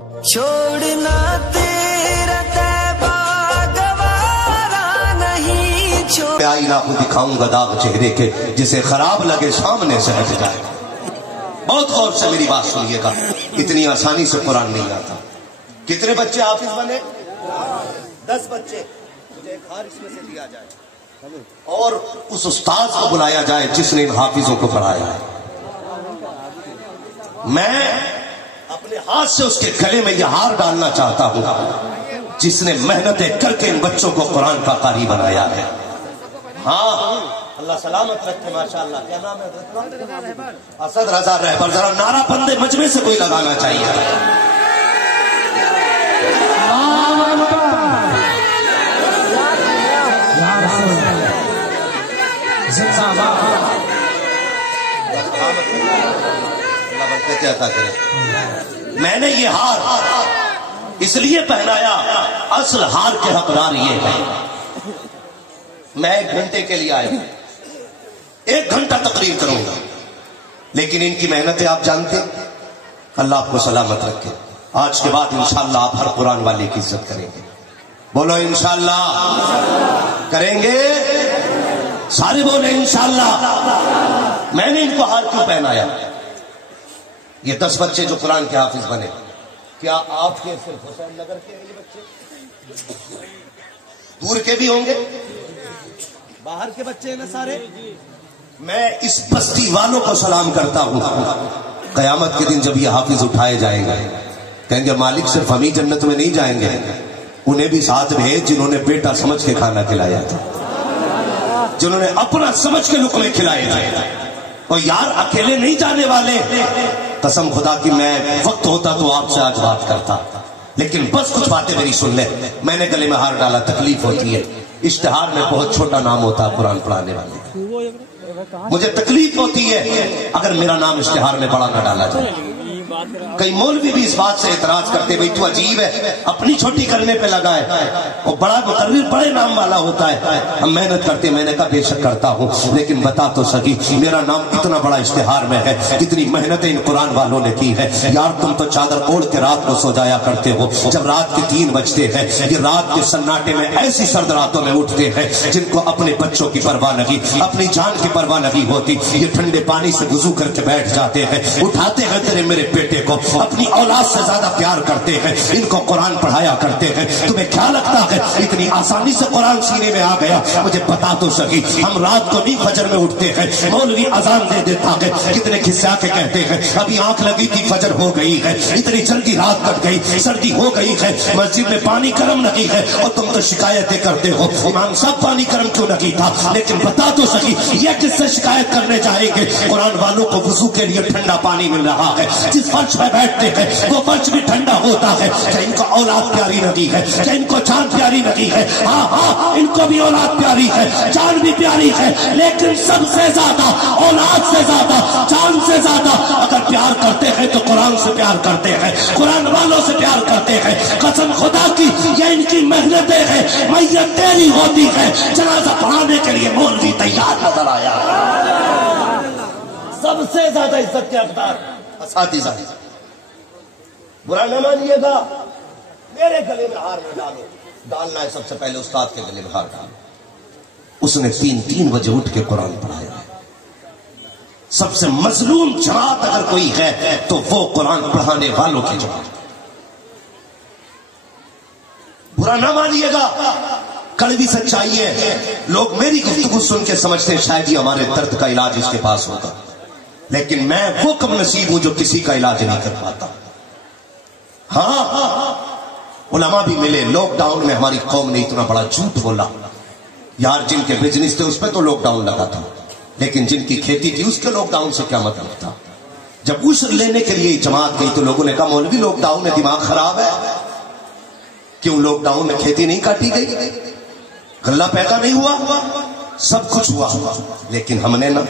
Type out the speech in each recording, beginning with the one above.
چھوڑنا تیرا تیبا گوارا نہیں چھوڑ آئینہ کو دکھاؤں گا داغ چہرے کے جسے خراب لگے سامنے سے ہٹ جائے. بہت غور سے میری بات سنیے گا, اتنی آسانی سے قرآن نہیں آتا. کتنے بچے حافظ بنے؟ 10 بچے. مجھے ایک ہار اس میں سے دیا جائے اور اس استاذ کو بلایا جائے جس نے ان حافظوں کو پڑھایا ہے. میں اپنے ہاتھ سے اس کے گلے میں یہ ہار ڈالنا چاہتا ہوں جس نے محنتیں کر کے ان بچوں کو قرآن کا قاری بنایا ہے. ہاں اللہ سلامت رکھے. ماشاءاللہ. کیا نام ہے؟ اسد رضا رہبر. ذرا نعرہ بندے مجمع سے کوئی لگانا چاہیے. میں نے یہ ہار اس لیے پہنایا, اصل ہار کے حقدار یہ ہے. میں 1 گھنٹے کے لیے آیا, 1 گھنٹہ تقریر کروں گا, لیکن ان کی محنتیں آپ جانتے. اللہ آپ کو سلامت رکھے. آج کے بعد انشاءاللہ آپ ہر قرآن والے کی عزت کریں گے. بولو انشاءاللہ کریں گے. سارے بولے انشاءاللہ. میں نے ان کو ہار کیوں پہنایا؟ یہ 10 بچے جو قرآن کے حافظ بنے, کیا آپ کے صرف حسین نگر کے یہ بچے؟ دور کے بھی ہوں گے, باہر کے بچے ہیں نا سارے. میں اس بستی والوں کو سلام کرتا ہوں. قیامت کے دن جب یہ حافظ اٹھائے جائیں گے کہیں گے مالک صرف ہم ہی جنت میں نہیں جائیں گے, انہیں بھی ساتھ بھیج جنہوں نے بیٹا سمجھ کے کھانا کھلایا تھا, جنہوں نے اپنا سمجھ کے لقمے کھلائے تھے. اور یار اکیلے نہیں جانے والے. قسم خدا کی میں وقت ہوتا تو آپ سے آج بات کرتا, لیکن بس کچھ باتیں میری سن لے. میں نے گلے میں ہار ڈالا, تکلیف ہوتی ہے. اشتہار میں بہت چھوٹا نام ہوتا ہے قرآن پڑھانے والے. مجھے تکلیف ہوتی ہے اگر میرا نام اشتہار میں بڑا نہ ڈالا جائے. کئی مولوی بھی اس بات سے اعتراض کرتے بھئی تو عجیب ہے اپنی چھوٹی کرنے پہ لگا ہے, وہ بڑا مقرر بڑے نام والا ہوتا ہے. ہم محنت کرتے. میں نے کہا بے شک کرتا ہوں, لیکن بتا تو سکی میرا نام اتنا بڑا اشتہار میں ہے کتنی محنتیں ان قرآن والوں نے کی ہے. یار تم تو چادر اوڑھ کے رات کو سو جایا کرتے ہو, جب رات کے 3 بجتے ہیں یہ رات کے سناٹے میں ایسی سرد راتوں میں اٹھتے ہیں جن کو اپنے بچوں کی پرواہ نہیں, اپنی جان کی پرواہ نہیں ہوتی. یہ ٹھنڈے پانی سے وضو کر کے بیٹھ جاتے ہیں, اٹھاتے ہیں تیرے میرے بیٹے کو, اپنی اولاد سے زیادہ پیار کرتے ہیں, ان کو قرآن پڑھایا کرتے ہیں. تمہیں کیا لگتا ہے اتنی آسانی سے قرآن سینے میں آ گیا؟ مجھے بتا تو سکی ہم رات کو بھی فجر میں اٹھتے ہیں, مولوی اذان دے دیتا ہے, کتنے کھسا کے کہتے ہیں ابھی آنکھ لگی تھی فجر ہو گئی ہے, اتنی جلدی رات کٹ گئی, سردی ہو گئی ہے, مسجد میں پانی گرم نہیں ہے, اور تم تو شکایتیں کرتے ہو امام صاحب پانی گرم کیوں نہیں تھا. لیکن بتا تو سکی یہ کس سے شکایت کرنے جائیں گے؟ قرآن والوں کو وضو کے لیے ٹھنڈا پانی مل رہا ہے, جس فرش پہ بیٹھتے ہیں وہ فرش بھی ٹھنڈا ہوتا ہے. کیا ان کو اولاد پیاری نہیں ہے؟ کیا ان کو جان پیاری نہیں ہے؟ ہاں ہاں ان کو بھی اولاد پیاری ہے, جان بھی پیاری ہے, لیکن سب سے زیادہ اولاد سے زیادہ جان سے زیادہ اگر پیار کرتے ہیں تو قرآن سے پیار کرتے ہیں, قرآن والوں سے پیار کرتے ہیں. قسم خدا کی یہ ان کی محنتیں ہیں. میت تیری ہوتی ہے, جنازہ پڑھانے کے لیے مولوی تیار نظر آیا. سب سے زیادہ عزت کے حقدار اساتذہ. برا نہ مانیے گا, میرے گلے میں ہار میں ڈالو. ڈالنا ہے سب سے پہلے استاد کے گلے میں ہار ڈالو. اس نے 3 بجے اٹھ کے قرآن پڑھایا ہے. سب سے مظلوم جماعت اگر کوئی ہے تو وہ قرآن پڑھانے والوں کی جماعت. برا نہ مانیے گا, کڑوی سچائی ہے. لوگ میری گفتگو سن کے سمجھتے ہیں شاید یہ ہمارے درد کا علاج اس کے پاس ہوگا, لیکن میں وہ کم نصیب ہوں جو کسی کا علاج نہیں کر پاتا. ہاں علماء بھی ملے. لاک ڈاؤن میں ہماری قوم نے اتنا بڑا جھوٹ بولا. یار جن کے بزنس تھے اس پہ تو لاک ڈاؤن لگا تھا, لیکن جن کی کھیتی تھی اس کے لاک ڈاؤن سے کیا مطلب تھا؟ جب عشر لینے کے لیے جماعت گئی تو لوگوں نے کہا مولوی لاک ڈاؤن میں دماغ خراب ہے. کیوں لاک ڈاؤن میں کھیتی نہیں کاٹی گئی, غلہ پیدا نہیں ہوا, سب کچھ ہوا, لیکن ہم نے نا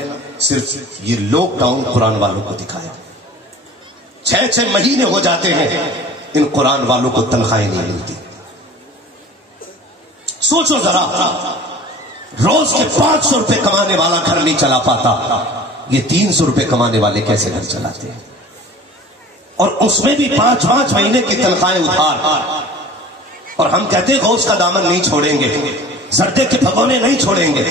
صرف یہ لاک ڈاؤن قرآن والوں کو دکھایا. 6 مہینے ہو جاتے ہیں ان قرآن والوں کو تنخواہیں نہیں ملتی. سوچو ذرا, روز کے 500 روپے کمانے والا گھر نہیں چلا پاتا, یہ 300 روپے کمانے والے کیسے گھر چلاتے ہیں؟ اور اس میں بھی 5-5 مہینے کی تنخواہیں ادھار، اور ہم کہتے ہیں غوث کا دامن نہیں چھوڑیں گے، زردے کے بھگونے نہیں چھوڑیں گے،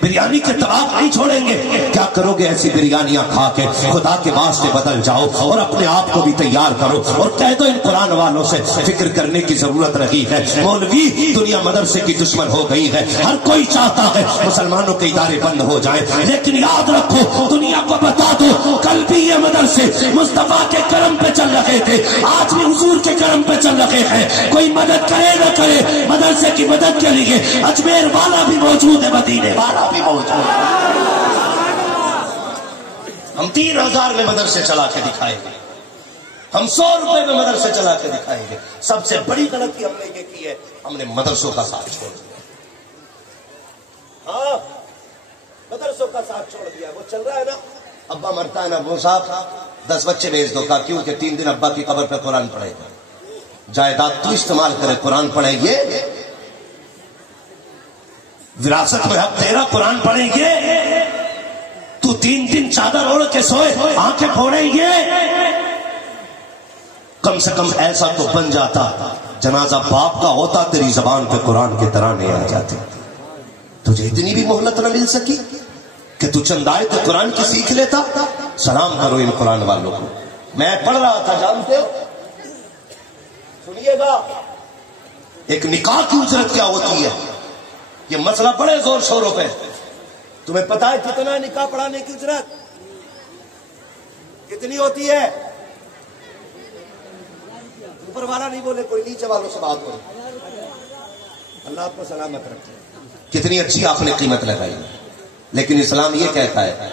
بریانی کے طباق نہیں چھوڑیں گے۔ کیا کرو گے ایسی بریانیاں کھا کے؟ خدا کے واسطے بدل جاؤ اور اپنے آپ کو بھی تیار کرو اور کہہ دو ان قرآن والوں سے فکر کرنے کی ضرورت رہی ہے۔ مولوی دنیا مدرسے کی دشمن ہو گئی ہے، ہر کوئی چاہتا ہے مسلمانوں کے ادارے بند ہو جائیں، لیکن یاد رکھو دنیا کو بتا دو کل بھی یہ مدرسے مصطفیٰ کے کرم پہ چل رہے تھے، آج بھی حضور کے کرم پہ چل رہے ہیں۔ کوئی مدد کرے نہ کرے، مدرسے کی مدد کے لیے اجمیر والا بھی موجود ہے، مدینے والا بھی موجود ہے۔ ہم 3000 میں مدرسے چلا کے دکھائیں گے، ہم 100 روپے میں مدرسے چلا کے دکھائیں گے۔ سب سے بڑی غلطی ہم نے یہ کی ہے، ہم نے مدرسوں کا ساتھ چھوڑ دیا۔ ہاں مدرسوں کا ساتھ چھوڑ دیا، وہ چل رہا ہے نا، ابا مرتا ہے نا، وہ صاحب 10 بچے بھیج دو کا، کیوں کہ 3 دن ابا کی قبر پہ قرآن پڑھے گا، جائیداد تو استعمال کرے، قرآن پڑھے گے، وراثت میں حق تیرا، قرآن پڑھیں گے، تو 3 دن چادر اوڑھ کے سوئے، آنکھیں پھوڑیں گے۔ کم سے کم ایسا تو بن جاتا، جنازہ باپ کا ہوتا، تیری زبان پہ قرآن کے ترانے آ جاتے۔ تجھے اتنی بھی مہلت نہ مل سکی کہ تو چند آیت قرآن کی سیکھ لیتا؟ سلام کرو ان قرآن والوں کو۔ میں پڑھ رہا تھا، جانتے ہو، سنیے گا، ایک نکاح کی اجرت کیا ہوتی ہے، یہ مسئلہ بڑے زور شوروں پہ۔ تمہیں پتا ہے کتنا نکاح پڑھانے کی اجرت کتنی ہوتی ہے؟ اوپر والا نہیں بولے، کوئی نیچے والوں سے بات ہو، اللہ آپ کو سلامت رکھے۔ کتنی اچھی آپ نے قیمت لگائی، لیکن اسلام یہ کہتا ہے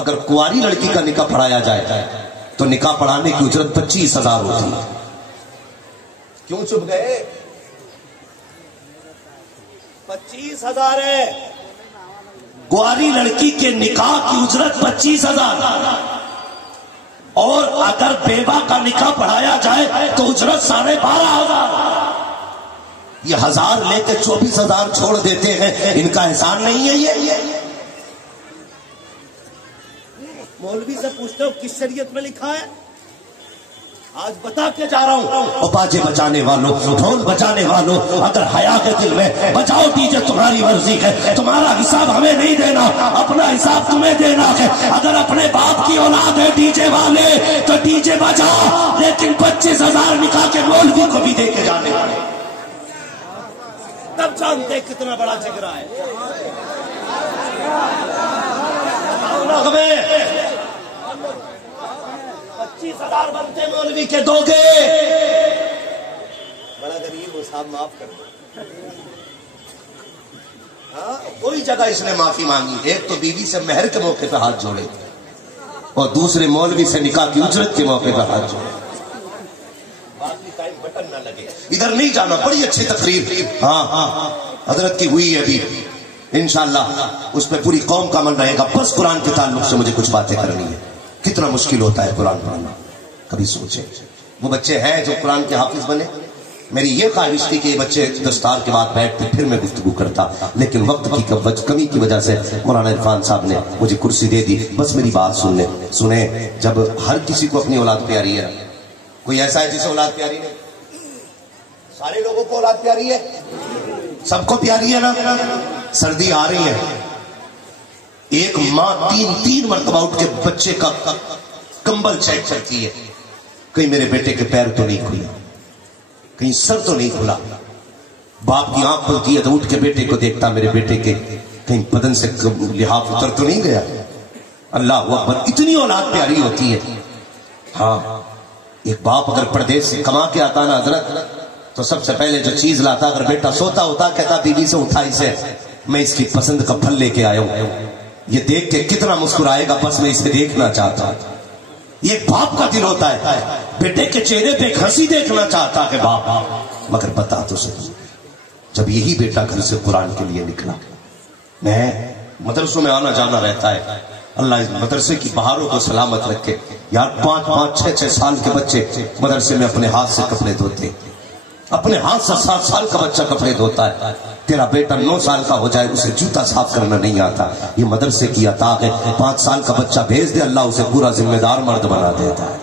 اگر کنواری لڑکی کا نکاح پڑھایا جائے تو نکاح پڑھانے کی اجرت 25,000 ہوتی ہے۔ کیوں چپ گئے؟ 25,000 ہے کنواری لڑکی کے نکاح کی اجرت 25,000، اور اگر بیوہ کا نکاح پڑھایا جائے تو اجرت 12,500۔ یہ 1000 لے کے 24,000 چھوڑ دیتے ہیں، ان کا احسان نہیں ہے یہ؟ مولوی سے پوچھتے ہو کس شریعت میں لکھا ہے؟ آج بتا کے جا رہا ہوں، باجے بجانے والوں، ڈھول بجانے والوں، اگر حیا کے دل میں بجاؤ ڈی جے، تمہاری مرضی ہے، تمہارا حساب ہمیں نہیں دینا، اپنا حساب تمہیں دینا ہے۔ اگر اپنے باپ کی اولاد ہے ڈی جے والے تو ڈی جے بجا، لیکن 25,000 نکاح کے مولوی کو بھی دے کے جانے والے، تب جانتے کتنا بڑا جگرا ہے۔ 25,000 بنتے مولوی کے دو گے، بڑا غریب ہو صاحب، معاف کر دو۔ ہاں کوئی جگہ اس نے معافی مانگی، ایک تو بیوی سے مہر کے موقع پہ ہاتھ جوڑے اور دوسرے مولوی سے نکاح کی اجرت کے موقع پہ ہاتھ جوڑے۔ باقی ٹائم بٹن نہ لگے، ادھر نہیں جانا، بڑی اچھی تقریر ہاں حضرت کی ہوئی ہے ابھی، انشاءاللہ اس پہ پوری قوم کا عمل رہے گا۔ بس قرآن کے تعلق سے مجھے کچھ باتیں کرنی ہے۔ کتنا مشکل ہوتا ہے قرآن پڑھنا، کبھی سوچے۔ وہ بچے ہیں جو قرآن کے حافظ بنے، میری یہ خواہش تھی کہ یہ بچے دستار کے بعد بیٹھتے، پھر میں گفتگو کرتا، لیکن وقت کی کمی کی وجہ سے مولانا عرفان صاحب نے مجھے کرسی دے دی۔ بس میری بات سن لیں، سنیں، جب ہر کسی کو اپنی اولاد پیاری ہے، کوئی ایسا ہے جسے اولاد پیاری نہیں؟ سارے لوگوں کو اولاد پیاری ہے، سب کو پیاری ہے نا؟ سردی آ رہی ہے، ایک ماں 3 مرتبہ اٹھ کے بچے کا کمبل چیک کرتی ہے، کہیں میرے بیٹے کے پیر تو نہیں کھلا، کہیں سر تو نہیں کھلا۔ باپ کی آنکھ کھلتی ہے تو اٹھ کے بیٹے کو دیکھتا، میرے بیٹے کے کہیں بدن سے لحاف اتر تو نہیں گیا۔ اللہ اکبر، اتنی اولاد پیاری ہوتی ہے۔ ہاں ایک باپ اگر پردیس سے کما کے آتا نا حضرت، تو سب سے پہلے جو چیز لاتا، اگر بیٹا سوتا ہوتا کہتا بیوی سے اٹھا اسے، میں اس کی پسند کا پھل لے کے آیا ہوں، یہ دیکھ کے کتنا مسکرائے گا، بس میں اسے دیکھنا چاہتا۔ یہ ایک باپ کا دل ہوتا ہے، بیٹے کے چہرے پہ ایک ہنسی دیکھنا چاہتا ہے باپ۔ مگر بتا تو سکوں، جب یہی بیٹا گھر سے قرآن کے لیے نکلا، میں مدرسوں میں آنا جانا رہتا ہے، اللہ اس مدرسے کی بہاروں کو سلامت رکھے یار۔ 5-5 6-6 سال کے بچے مدرسے میں اپنے ہاتھ سے کپڑے دھوتے، اپنے ہاتھ سے 7 سال کا بچہ کپڑے دھوتا ہے۔ تیرا بیٹا 9 سال کا ہو جائے، اسے جوتا صاف کرنا نہیں آتا، یہ مدرسے کی عطا ہے۔ 5 سال کا بچہ بھیج دے، اللہ اسے پورا ذمہ دار مرد بنا دیتا ہے۔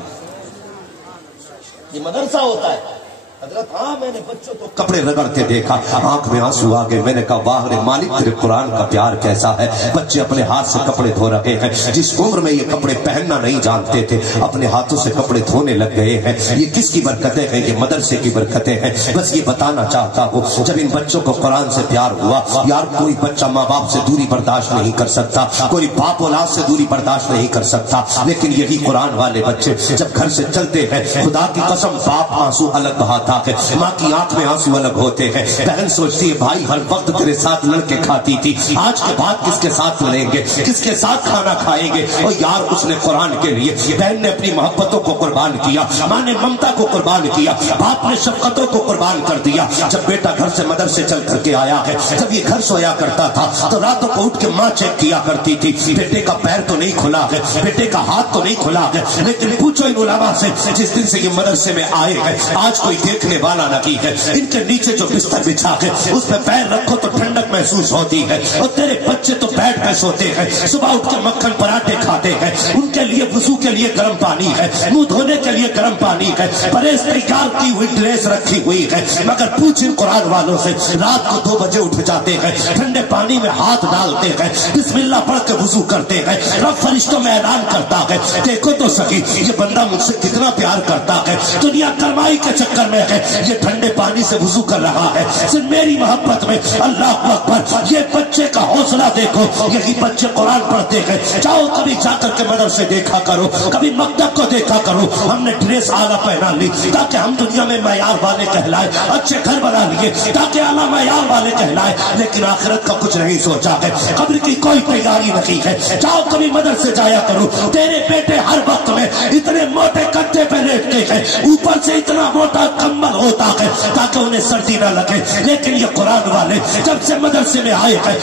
یہ مدرسہ ہوتا ہے حضرت. ہاں میں نے بچوں کو کپڑے رگڑتے دیکھا, آنکھ میں آنسو آ گئے. میں نے کہا واہ رے مالک تیرے قرآن کا پیار کیسا ہے. بچے اپنے ہاتھ سے کپڑے دھو رہے ہیں. جس عمر میں یہ کپڑے پہننا نہیں جانتے تھے اپنے ہاتھوں سے کپڑے دھونے لگ گئے ہیں. یہ کس کی برکتیں ہیں؟ یہ مدرسے کی برکتیں ہیں. بس یہ بتانا چاہتا ہوں جب ان بچوں کو قرآن سے پیار ہوا, یار کوئی بچہ ماں باپ سے دوری برداشت نہیں کر سکتا, کوئی باپ اولاد سے دوری برداشت نہیں کر سکتا, لیکن یہی قرآن والے بچے جب گھر سے چلتے ہیں خدا کی قسم باپ آنسو الگ بہاتا ہے, ماں کی آنکھ میں آنسو الگ ہوتے ہیں. بہن سوچتی ہے بھائی ہر وقت تیرے ساتھ لڑ کے کھاتی تھی, آج کے بعد کس کے ساتھ لڑیں گے, کس کے ساتھ کھانا کھائیں گے. اور یار اس نے قرآن کے لیے, بہن نے اپنی محبتوں کو قربان کیا, ماں نے ممتا کو قربان کیا, باپ نے شفقتوں کو قربان کر دیا. جب بیٹا گھر سے مدرسے چل کر کے آیا ہے, جب یہ گھر سویا کرتا تھا تو راتوں کو اٹھ کے ماں چیک کیا کرتی تھی بیٹے کا پیر تو نہیں کھلا ہے, بیٹے کا ہاتھ تو نہیں کھلا ہے. لیکن پوچھو ان علماء سے جس دن سے یہ مدرسے میں آئے ہیں آج کوئی دیکھنے والا نہیں ہے. ان کے نیچے جو بستر بچھا ہے اس پہ پیر رکھو تو ٹھنڈک محسوس ہوتی ہے. اور تیرے بچے تو بیٹھ پہ سوتے ہیں, صبح اٹھ کے مکھن پراٹھے کھاتے ہیں, ان کے لیے وضو کے لیے گرم پانی ہے, منہ دھونے کے لیے گرم پانی ہے, پرہیز تیار کی ہوئی ڈریس رکھی ہوئی ہے. مگر پوچھ ان قرآن والوں سے رات کو 2 بجے اٹھ جاتے ہیں, ٹھنڈے پانی میں ہاتھ ڈالتے ہیں, بسم اللہ پڑھ کے وضو کرتے ہیں. رب فرشتوں میں اعلان کرتا ہے دیکھو تو سکی یہ بندہ مجھ سے کتنا پیار کرتا ہے, دنیا کرمائی کے چکر میں ہے یہ ٹھنڈے پانی سے وضو کر رہا ہے, صرف میری محبت میں. اللہ اکبر. یہ بچے کا حوصلہ دیکھو, یہی بچے قرآن پڑھتے ہیں. جاؤ کبھی جا کر کے مدرسے دیکھا کرو, کبھی مکتب کو دیکھا کرو. ہم نے ڈریس اعلیٰ پہنا لی تاکہ ہم دنیا میں معیار والے کہلائے, اچھے گھر بنا لیے تاکہ اعلیٰ معیار والے کہلائے, لیکن آخرت کا کچھ نہیں سوچا ہے, قبر کی کوئی تیاری نہیں ہے. جاؤ کبھی مدرسے جایا کرو. تیرے بیٹے ہر وقت میں اتنے موٹے گدے پہ لیٹتے ہیں, اوپر سے اتنا موٹا کمبل ہوتا ہے تاکہ انہیں سردی نہ لگے. لیکن یہ قرآن والے جب سے مدرسے میں آئے ہیں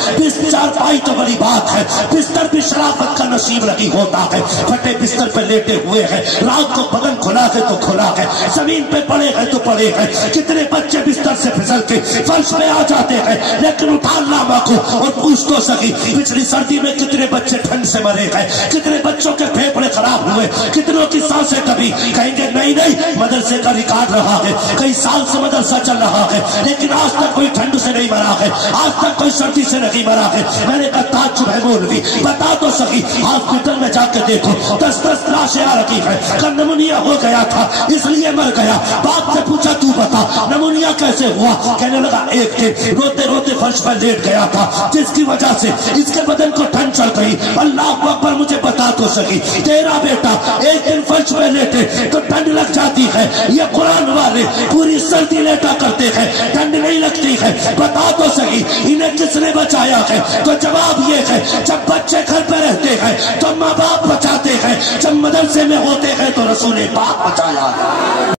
چارپائی تو بڑی بات ہے, بستر بھی شرافت کا نصیب نہیں ہوتا ہے. پھٹے بستر پہ لیٹے ہوئے ہیں, رات کو بدن کھلا ہے تو کھلا ہے, زمین پہ پڑے ہیں تو پڑے ہیں. کتنے بچے بستر سے پھسل کے فرش پہ آ جاتے ہیں, لیکن اٹھا لاما کو اور پوچھ تو سکی پچھلی سردی میں کتنے بچے ٹھنڈ سے مرے ہیں, کتنے بچوں کے پھیپھڑے خراب ہوئے, کتنوں کی سانسیں کبھی. کہیں گے نہیں مدرسے کا ریکارڈ رہا ہے, کئی سال سے مدرسہ چل رہا ہے, لیکن آج تک کوئی ٹھنڈ سے نہیں مرا ہے, آج تک کوئی سردی سے نہیں مرا ہے. میں نے کہا تعجب ہے مولوی, بتا تو سکی ہاسپٹل میں جا کے دیکھو 10 لاشیں آ رکھی ہے, نمونیا ہو گیا تھا اس لیے مر گیا. باپ سے پوچھا تو بتا نمونیا کیسے ہوا, کہنے لگا ایک دن روتے روتے فرش پر لیٹ گیا تھا جس کی وجہ سے اس کے بدن کو ٹھنڈ چڑھ گئی. اللہ اکبر. مجھے بتا تو سکی تیرا بیٹا ایک دن فرش پہ لیٹے تو ٹھنڈ لگ جاتی ہے, یہ قرآن والے پوری سردی لیٹا کرتے ہیں ٹھنڈ نہیں لگتی ہے. بتا تو سکی انہیں کس نے بچایا ہے؟ تو جواب یہ ہے جب بچے گھر پہ رہتے ہیں تو ماں باپ بچاتے ہیں, جب مدرسے میں ہوتے ہیں تو رسول پاک بچایا ہے.